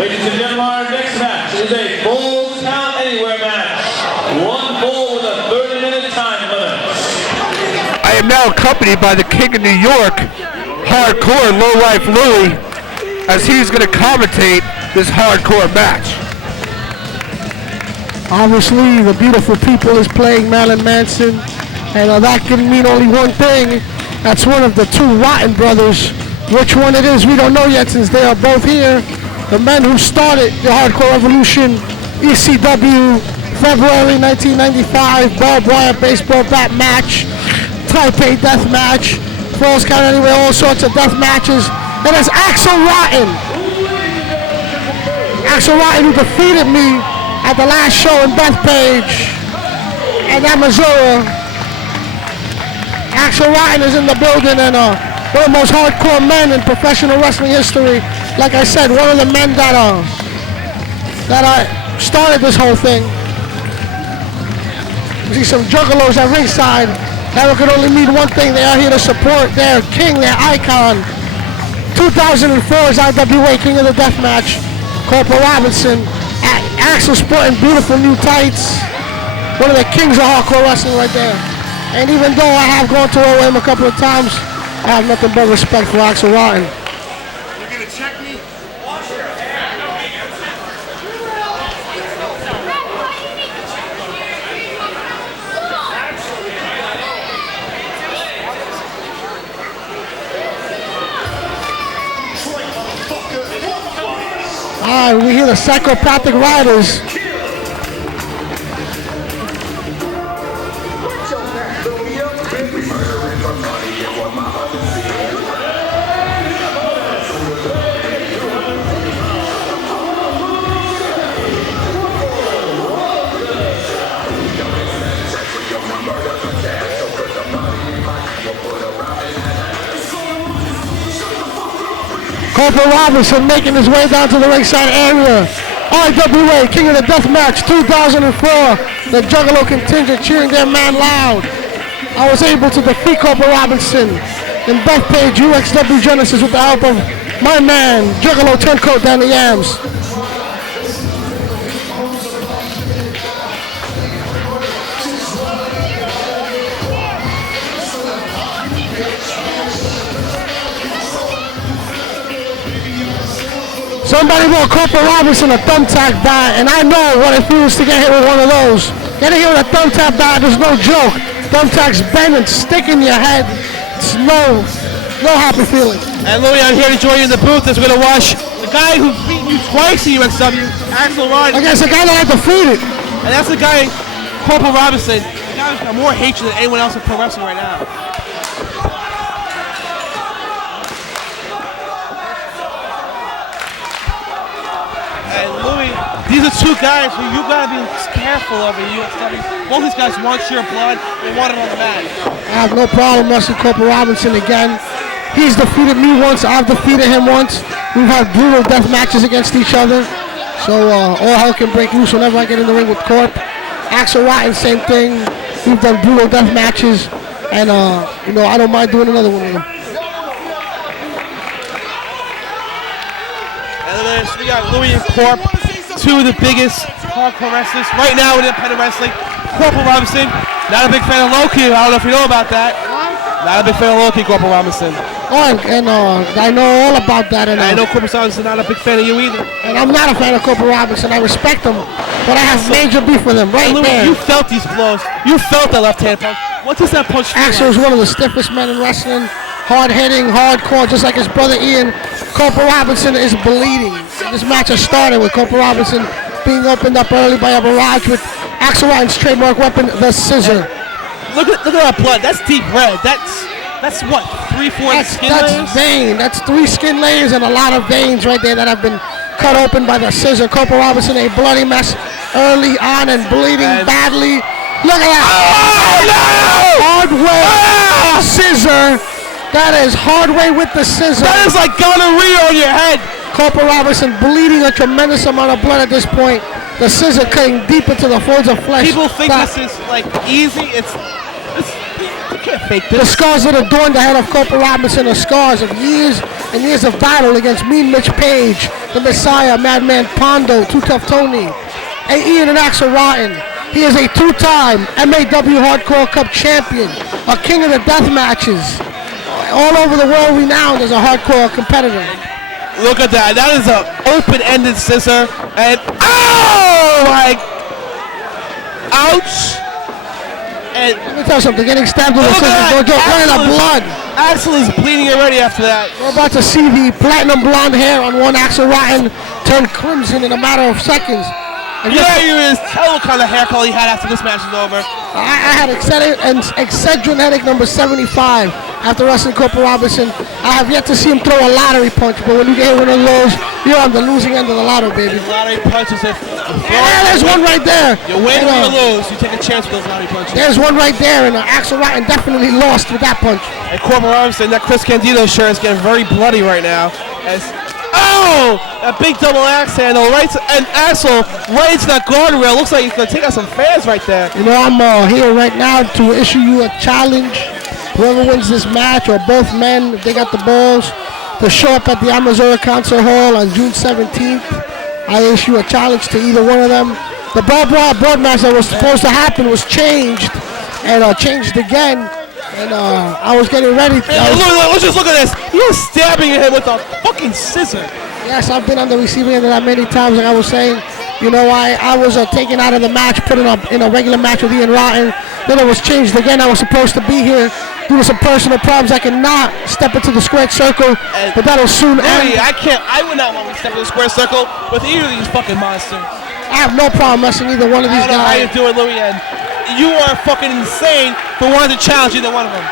Ladies and gentlemen, our next match is a full count anywhere match. One full with a 30-minute time limit. I am now accompanied by the King of New York, Hardcore Lowlife Louie, as he's going to commentate this hardcore match. Obviously, the beautiful people is playing Marilyn Manson, and that can mean only one thing. That's one of the two Rotten brothers. Which one it is, we don't know yet since they are both here. The men who started the Hardcore Revolution, ECW, February 1995, barbed wire baseball bat match, Type A death match, Falls Count Anywhere, all sorts of death matches. And it's Axel Rotten. Axel Rotten, who defeated me at the last show in Bethpage and at Missouri. Axel Rotten is in the building, and one of the most hardcore men in professional wrestling history. Like I said, one of the men that started this whole thing. You see some juggalos at ringside. That could only mean one thing. They are here to support their king, their icon. 2004's IWA King of the Deathmatch, Corporal Robinson. Axel sporting beautiful new tights. One of the kings of hardcore wrestling right there. And even though I have gone to OM a couple of times, I have nothing but respect for Axel Rotten. You're going to check me? All right, we hear the Psychopathic Riders. Corporal Robinson making his way down to the ringside area. IWA King of the Deathmatch 2004. The Juggalo contingent cheering their man loud. I was able to defeat Corporal Robinson in Bethpage UXW Genesis with the help of my man, Juggalo Turncoat Danny Yams. Somebody bought Corporal Robinson a thumbtack bat, and I know what it feels to get hit with one of those. Getting hit with a thumbtack bat is no joke. Thumbtacks bend and stick in your head. It's no happy feeling. And Louie, I'm here to join you in the booth as we're going to watch the guy who beat you twice in UXW, Axel Rotten. Against the guy that I defeated. And that's the guy, Corporal Robinson. The guy who's got more hatred than anyone else in pro wrestling right now. These are two guys who you gotta be careful of in UXW. Both these guys want your blood, they want it on the mat. I have no problem wrestling Corporal Robinson again. He's defeated me once, I've defeated him once. We've had brutal death matches against each other. So all hell can break loose whenever I get in the ring with Corp. Axel Rotten, same thing. We've done brutal death matches. And I don't mind doing another one with him. And then we got Louie and Corp. Two of the biggest hardcore wrestlers right now in independent wrestling. Corporal Robinson, not a big fan of Loki. I don't know if you know about that. Not a big fan of Loki, Corporal Robinson. Oh, and I know all about that. And I know Corporal Robinson not a big fan of you either. And I'm not a fan of Corporal Robinson. I respect him, but I have major beef with him right Louie, there. you felt these blows. You felt that left hand punch. What does that punch feel Axel is one of the stiffest men in wrestling. Hard-hitting, hardcore, just like his brother Ian. Corporal Robinson is bleeding. This match has started with Corporal Robinson being opened up early by a barrage with Axel Rotten's trademark weapon, the scissor. Look at that blood. That's deep red. That's what, 3-4 skin layers? That's vein. That's 3 skin layers and a lot of veins right there that have been cut open by the scissor. Corporal Robinson, a bloody mess early on and bleeding badly. Look at that. Oh, no! Hard way scissor. That is hard way with the scissor. That is like gonorrhea on your head. Corporal Robinson bleeding a tremendous amount of blood at this point. The scissor cutting deep into the folds of flesh. People think this is like easy. can't fake The this. scars that adorn the head of Corporal Robinson are scars of years and years of battle against Mean Mitch Page, the Messiah, Madman Pondo, Too Tough Tony, and Ian and Axel Rotten. He is a two-time MAW Hardcore Cup champion, a king of the death matches, all over the world renowned as a hardcore competitor. Look at that. That is an open-ended scissor. And, oh, my. Ouch. And Let me tell you something, getting stabbed with a look at scissors, that. running the blood. Axel is bleeding already after that. We're about to see the platinum blonde hair on one Axel Rotten turn crimson in a matter of seconds. And Yeah, you just tell what kind of hair color he had after this match is over. I had Excedronetic number 75 after wrestling Corporal Robinson. I have yet to see him throw a lottery punch, but when you get one of those, you're on the losing end of the lotto, baby. Lottery punches if Yeah, there's one right there. you win And, or you lose. You take a chance with those lottery punches. There's one right there, and Axel Rotten definitely lost with that punch. And Corporal Robinson, that Chris Candido shirt is getting very bloody right now. As that big double axe handle right to, and Axel right into that guardrail. Looks like he's gonna take out some fans right there. You know, I'm here right now to issue you a challenge. Whoever wins this match, or both men, if they got the balls, to show up at the Amazura Concert Hall on June 17th. I issue a challenge to either one of them. The broad match that was supposed to happen was changed, and changed again. And I was getting ready. Let's just look at this. He was stabbing him with a fucking scissor. Yes, I've been on the receiving end of that many times. Like I was saying, you know, I was taken out of the match, put in a regular match with Ian Rotten. Then it was changed again. I was supposed to be here due to some personal problems. I cannot step into the squared circle, but that'll soon end. I would not want to step in the square circle with either of these fucking monsters. I have no problem wrestling either one of these I don't know how you guys. do it, Louis, and you are fucking insane for wanting to challenge either one of them.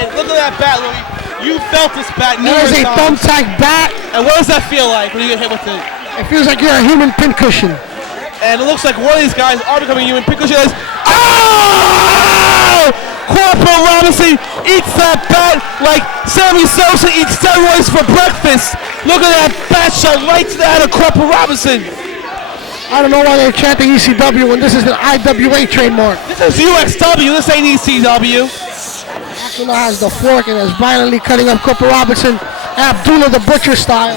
And look at that bat, Louis. You felt this bat That numerous is a times. thumbtack bat. And what does that feel like when you get hit with it? It feels like you're a human pincushion. And it looks like one of these guys are becoming human because you guys. Oh! Corporal Robinson eats that bat like Sammy Sosa eats steroids for breakfast. Look at that bat shot right to the head of Corporal Robinson. I don't know why they're chanting ECW when this is an IWA trademark. This is UXW, this ain't ECW. Akula has the fork and is violently cutting up Corporal Robinson, Abdullah the Butcher style.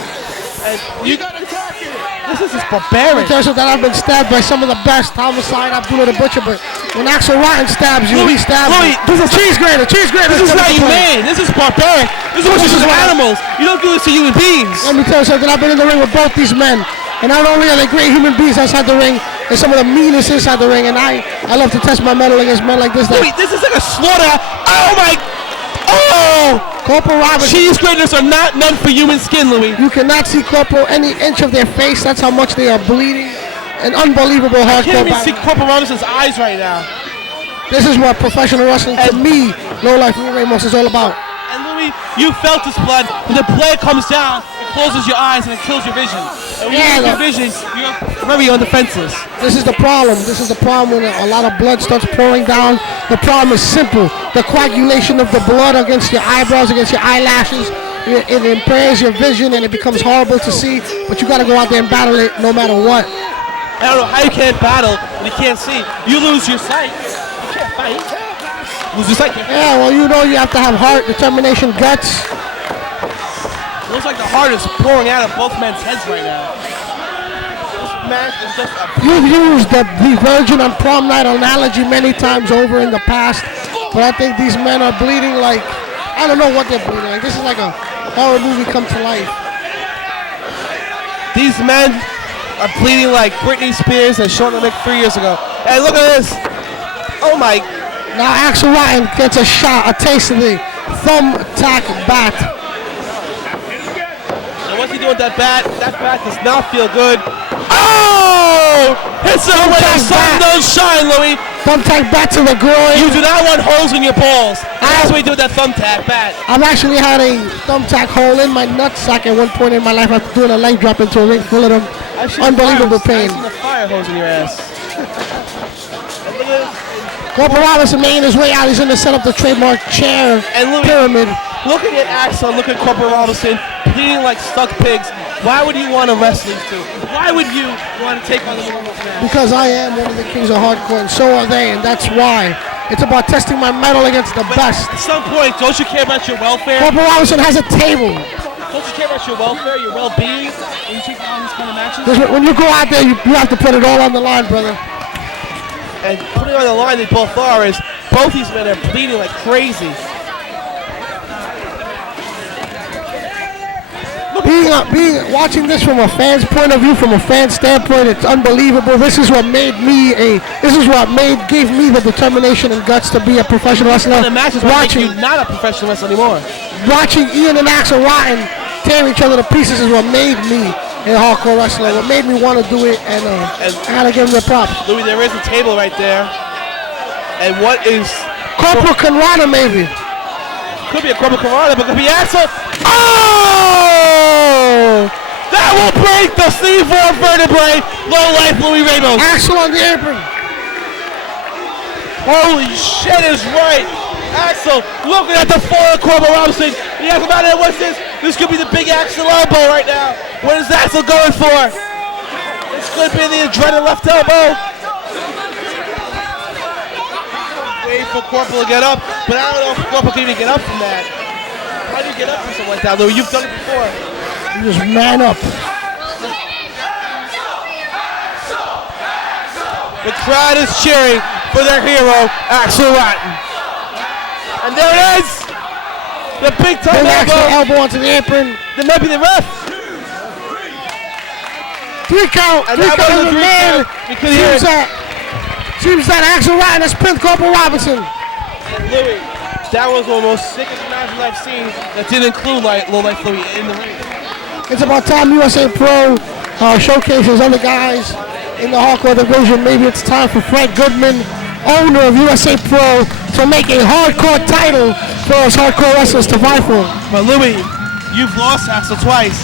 And you gotta attack it. This is barbaric. It tells you that I've been stabbed by some of the best, Homicide, Abdullah the Butcher, but when Axel Rotten stabs you, he stabs you. This is Cheese grater. This is not humane. This is barbaric. This is animals. You don't do this to human beings. Let me tell you something, I've been in the ring with both these men, and not only are they great human beings outside the ring, they're some of the meanest inside the ring, and I love to test my mettle against men like this. Wait, this is like a slaughter. Oh my. Oh! Corporal Robinson. Cheese graters are not meant for human skin, Louis. You cannot see Corporal any inch of their face. That's how much they are bleeding. An unbelievable I hardcore can't even see battle. Corporal Robinson's eyes right now. This is what professional wrestling to me, Low Life Louis Ramos, is all about. And Louis, you felt this blood. When the blade comes down, it closes your eyes and it kills your vision. And when you lose your vision, you're very on defenseless. This is the problem. This is the problem when a lot of blood starts pouring down. The problem is simple. The coagulation of the blood against your eyebrows, against your eyelashes, it impairs your vision and it becomes horrible to see. But you got to go out there and battle it no matter what. I don't know how you can't battle when you can't see. You lose your sight. You can't fight. Lose your sight. Yeah, well, you know you have to have heart, determination, guts. Looks like the heart is pouring out of both men's heads right now. This match is just a... You've used the Virgin on prom night analogy many times over in the past, but I think these men are bleeding like, I don't know what they're bleeding like. This is like a horror movie come to life. These men are bleeding like Britney Spears and Shawn Mick 3 years ago. Hey, look at this. Oh my. Now Axel Rotten gets a shot, a taste of the thumbtack bat. And what's he doing with that bat? That bat does not feel good. Oh! It's a way the sun don't shine, Louis. Thumbtack bat to the groin. You do not want holes in your balls. That's what you do with that thumbtack bat. I've actually had a thumbtack hole in my nutsack at one point in my life after doing a leg drop into a ring full of them. Unbelievable pain. I've seen the fire hose in your ass. Corporal Robinson making his way out. He's going to set up the trademark chair And Louis, pyramid. looking at Axel, look at Corporal Robinson, bleeding like stuck pigs. Why would you want to wrestle these two? Why would you want to take on the normal man? Because I am one of the kings of hardcore, and so are they, and that's why. It's about testing my mettle against the best. At some point, don't you care about your welfare? Corporal Robinson has a table. Don't you care about your welfare, your well-being when you take on these kind of matches? When you go out there, you have to put it all on the line, brother. And putting on the line they both are is both these men are bleeding like crazy. Watching this from a fan's point of view, from a fan standpoint, it's unbelievable. This is what gave me the determination and guts to be a professional wrestler. The matches make you not a professional wrestler anymore. Watching Ian and Axel Rotten tear each other to pieces is what made me a hardcore wrestler. What made me want to do it, and I gotta give him the props. Louis, there is a table right there. And what is Corporal Conrada, maybe? Could be a Corporal Conrada, but could be Axel. Oh! That will break the C4 vertebrae. Low life Louis Ramos. Axel on the apron. Holy shit is right. Axel looking at the forearm of Corporal Robinson. He has about it. What's this? This could be the big Axel elbow right now. What is Axel going for? This could be the dreaded left elbow. Wait for Corporal to get up, but I don't know if Corporal can even get up from that. How do you get up from something like that, Louis? You've done it before. You just man up. The crowd is cheering for their hero, Axel Rotten. And there it is! The big time elbow onto the apron. That might be the ref. 3 count. And 3 that count was of a the 3 man. count. We could hear it. Seems that Axel Rotten has pinned Corporal Robinson. Louis, that was one of the most sickest matches I've seen that didn't include Low Life Louis in the ring. It's about time USA Pro showcases other guys in the hardcore division. Maybe it's time for Frank Goodman, owner of USA Pro, to make a hardcore title for us hardcore wrestlers to vie for. But Louis, you've lost Axel twice.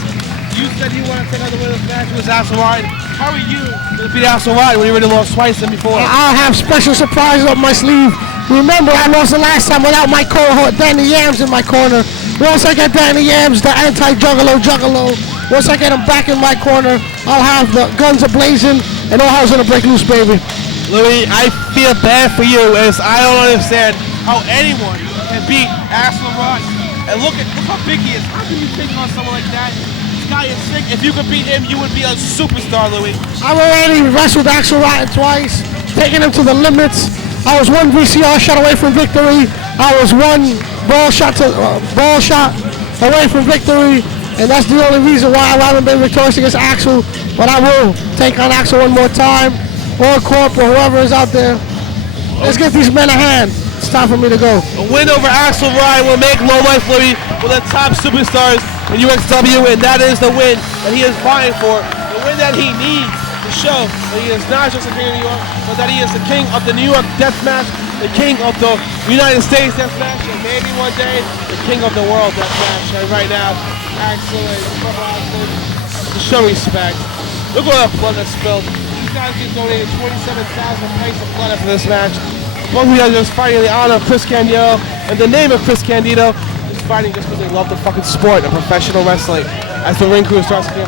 You said you want to take on the winner's match with Axel Rotten. How are you going to beat Axel Rotten when you already lost twice than before? I'll have special surprises up my sleeve. Remember, I lost the last time without my cohort, Danny Yams, in my corner. Once I get Danny Yams, the anti-juggalo, once I get him back in my corner, I'll have the guns a-blazing and all hell's gonna break loose, baby. Louis, I feel bad for you, as I don't understand how anyone can beat Axel Rotten. And look how big he is. How can you take on someone like that? This guy is sick. If you could beat him, you would be a superstar, Louis. I've already wrestled Axel Rotten twice, taking him to the limits. I was one VCR shot away from victory. I was one ball shot away from victory, and that's the only reason why I haven't been victorious against Axel. But I will take on Axel one more time, or Corporal, whoever is out there. Let's get these men a hand. It's time for me to go. A win over Axel Rotten will make Low Life Louis one of the top superstars in UXW, and that is the win that he is vying for, the win that he needs to show that he is not just the king of New York, but that he is the king of the New York Deathmatch, the king of the United States Deathmatch, and maybe one day the king of the world Deathmatch. And right now, Axel and Corporal Robinson, to show respect. Look at all that blood that's spilled. These guys just donated 27,000 pints of blood after this match. Both of you guys are just fighting in the honor of Chris Candido, and the name of Chris Candido is fighting just because they love the fucking sport of professional wrestling. As the ring crew starts to